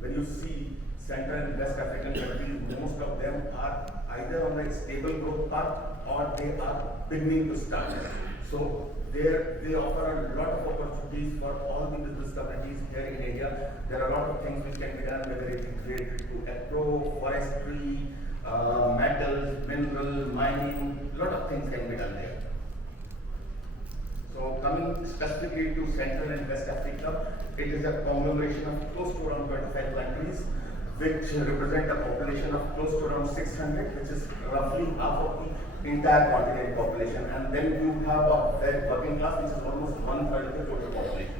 when you see Central and West African countries, most of them are either on a stable growth path or they are beginning to start. So they offer a lot of opportunities for all the business communities here in India. There are a lot of things which can be done, whether it is related to agro, forestry, metals, mineral, mining, a lot of things can be done there. So coming specifically to Central and West Africa, it is a conglomeration of close to around 25 countries, which represent a population of close to around 600, which is roughly half of the entire continent population. And then you have a working class, which is almost 1/3 of the total population.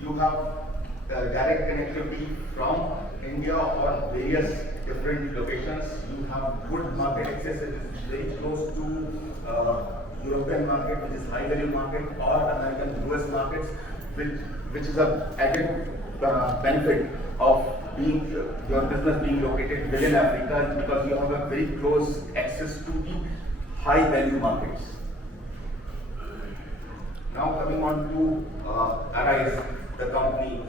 You have direct connectivity from India or various different locations. You have good market access. It is very close to European market, which is high value market, or American US markets, which is a added benefit of being your business being located within Africa, because you have a very close access to the high value markets. Now coming on to Arise, the company,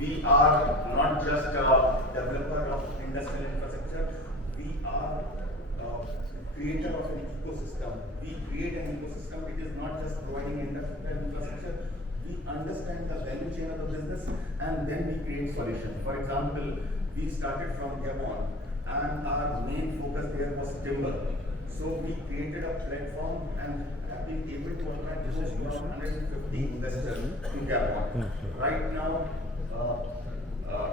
we are not just a developer of industrial infrastructure, we are creator of an ecosystem. We create an ecosystem. It is not just providing industrial infrastructure. We understand the value chain of the business and then we create solutions. For example, we started from Gabon and our main focus there was timber. So we created a platform and have been able to attract just around 150 investors in Gabon. Right now,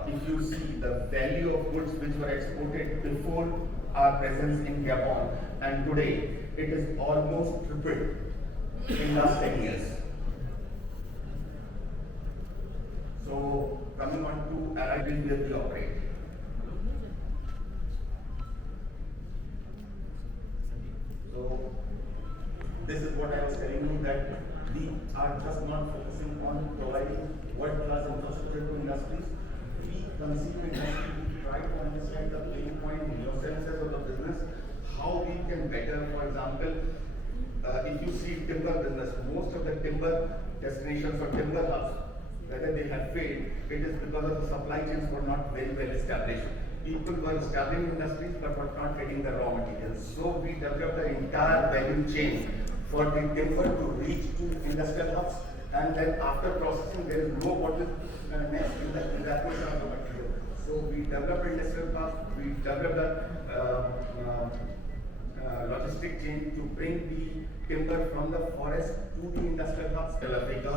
if you see the value of goods which were exported before our presence in Gabon, and today it is almost tripled in last 10 years. So coming on to Arise, where we operate. So this is what I was telling you, that we are just not focusing on providing world-class infrastructure to industries. We conceive industry, we try to understand the pain point in your senses of the business, how we can better. For example, if you see timber business, most of the timber destinations or timber hubs, whether they have failed, it is because of the supply chains were not very well established. People were establishing industries but were not getting the raw materials. So we developed the entire value chain for the timber to reach to industrial hubs, and then after processing there is no bottleneck in the evacuation of the material. So we developed industrial hubs, we developed the logistic chain to bring the timber from the forest to the industrial hubs. Africa,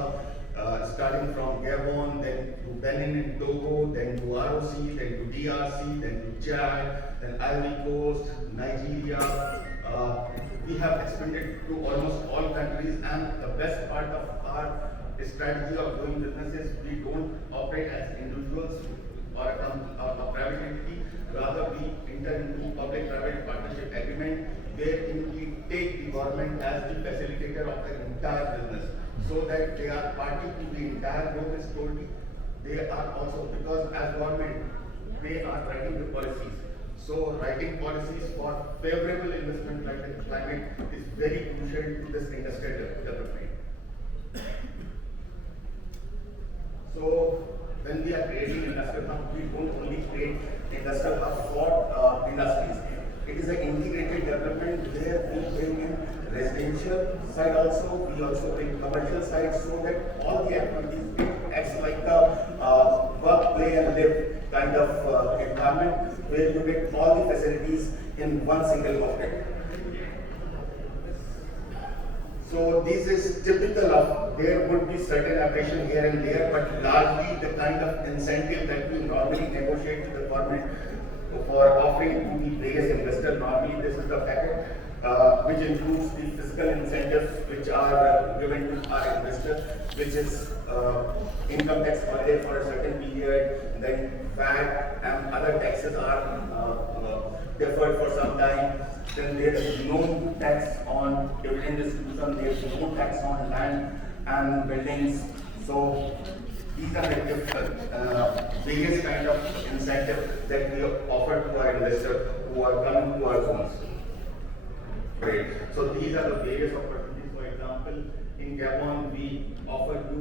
starting from Gabon, then to Benin and Togo, then to ROC, then to DRC, then to Chad, then Ivory Coast, Nigeria. We have expanded to almost all countries, and the best part of our strategy of doing business is we don't operate as individuals or a private entity. Rather, we enter into public-private partnership agreement wherein we take the government as the facilitator of the entire business, so that they are party to the entire growth story. They are also, because as government, they are writing the policies. So writing policies for favorable investment like the climate is very crucial to this industrial development. So when we are creating industrial hub, we don't only create industrial hub for industries. It is an integrated development where we bring in residential side also, we also bring commercial side, so that all the activities acts like a work, play and live kind of environment where you get all the facilities in one single pocket. So this is typical of, there would be certain aberration here and there, but largely the kind of incentive that we normally negotiate with the government for offering to the various investors. Normally this is the packet which includes the fiscal incentives which are given to our investors, which is income tax holiday for a certain period, then VAT and other taxes are deferred for some time. Then there is no tax on dividend distribution, there is no tax on land and buildings. So these are the different various kind of incentives that we offer to our investors who are coming to our zones. Great. So these are the various opportunities. For example, in Gabon, we offer to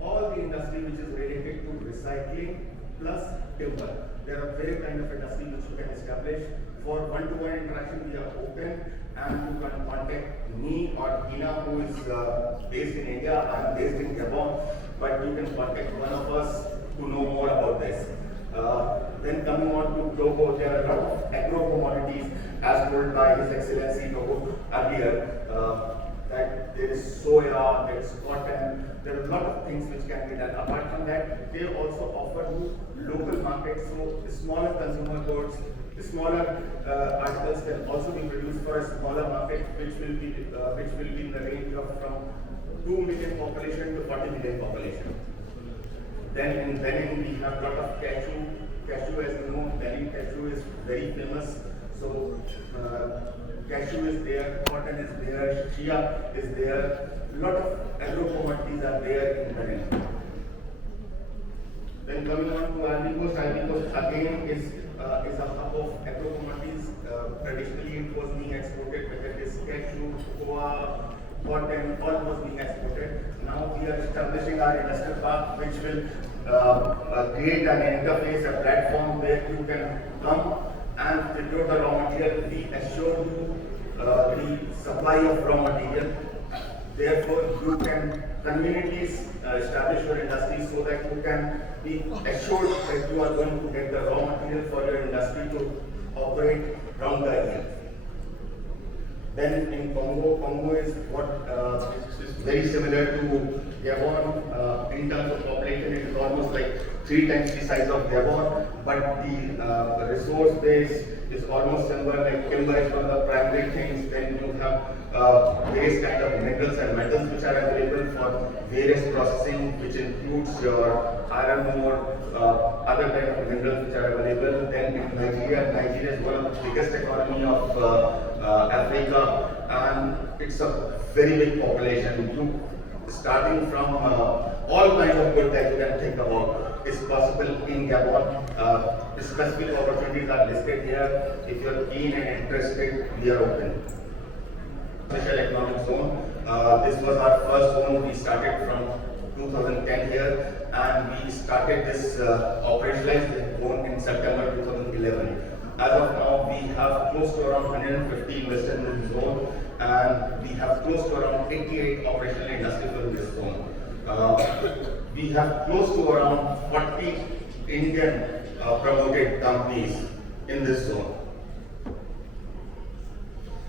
all the industry which is related to recycling. recycling plus timber. They are a very kind of industry which you can establish. For one-to-one interaction, we are open, and you can contact me or Hina, who is based in India. I am based in Gabon, but you can contact one of us to know more about this. Then coming on to Togo, there are a lot of agro commodities, as told by His Excellency Togo earlier. That there is soya, there is cotton, there are a lot of things which can be done. Apart from that, they also offer you local markets, so smaller consumer goods, smaller articles can also be produced for a smaller market, which will be in the range of from 2 million population to 40 million population. Then in Benin, we have a lot of cashew. Cashew, as you know, Benin cashew is very famous. So cashew is there, cotton is there, chia is there. A lot of agro commodities are there in Benin. Then coming on to Ivory Coast again is a hub of agro commodities. Traditionally, it was being exported, whether it is cashew, cocoa, cotton, all was being exported. Now we are establishing our industrial park, which will create an interface, a platform where you can come and procure the raw material. We assure you the supply of raw material. Therefore, you can conveniently establish your industry so that you can be assured that you are going to get the raw material for your industry to operate round the year. Then in Congo is what is very similar to Gabon in terms of population. It is almost like 3 times the size of Gabon, but the resource base is almost similar. Like timber is one of the primary things. Then you have various kind of minerals and metals which are available for various processing, which includes your iron ore, other kind of minerals which are available. Then in Nigeria is one of the biggest economy of Africa, and it's a very big population. Starting from all kinds of good that you can think about is possible in Gabon. Specific opportunities are listed here. If you are keen and interested, we are open. Special Economic Zone. This was our first zone. We started from 2010 here, and we started this operationalized zone in September 2011. As of now, we have close to around 150 investors in this zone, and we have close to around 88 operational industries in this zone. We have close to around 40 Indian promoted companies in this zone.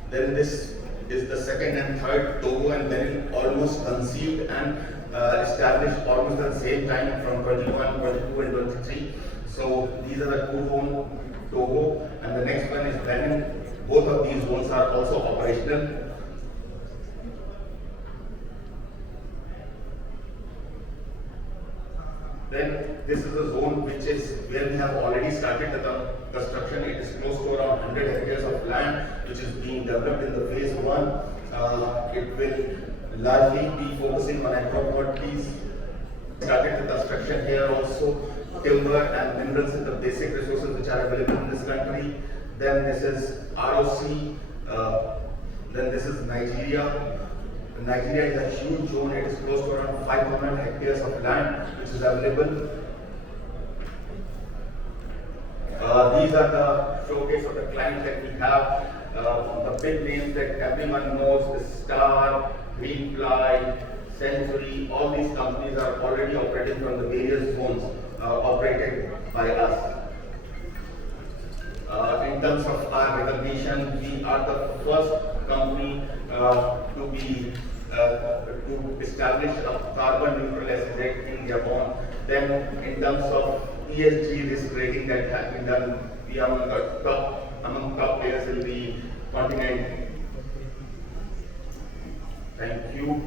Then this is the second and third. Togo and Benin almost conceived and established almost at the same time from 21, 22 and 23. So these are the 2 zones, Togo, and the next one is Benin. Both of these zones are also operational. Then this is a zone which is where we have already started the construction. It is close to around 100 hectares of land which is being developed in the phase 1. It will largely be focusing on agro commodities. Started the construction here also. Timber and minerals are the basic resources which are available in this country. Then this is ROC. Then this is Nigeria. Nigeria is a huge zone. It is close to around 500 hectares of land which is available. These are the showcase of the clients that we have. The big names that everyone knows is Star, Greenfly, Century. All these companies are already operating from the various zones operated by us. In terms of our recognition, we are the first company to establish a carbon neutral SZ in Gabon. Then in terms of ESG risk rating that has been done, we are among top players in the continent. Thank you.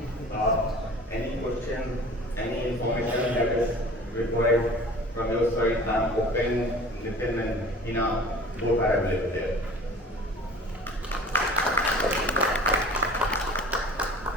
Any question, any information that is required from your side, I am open. Nitin and Hina both are available there.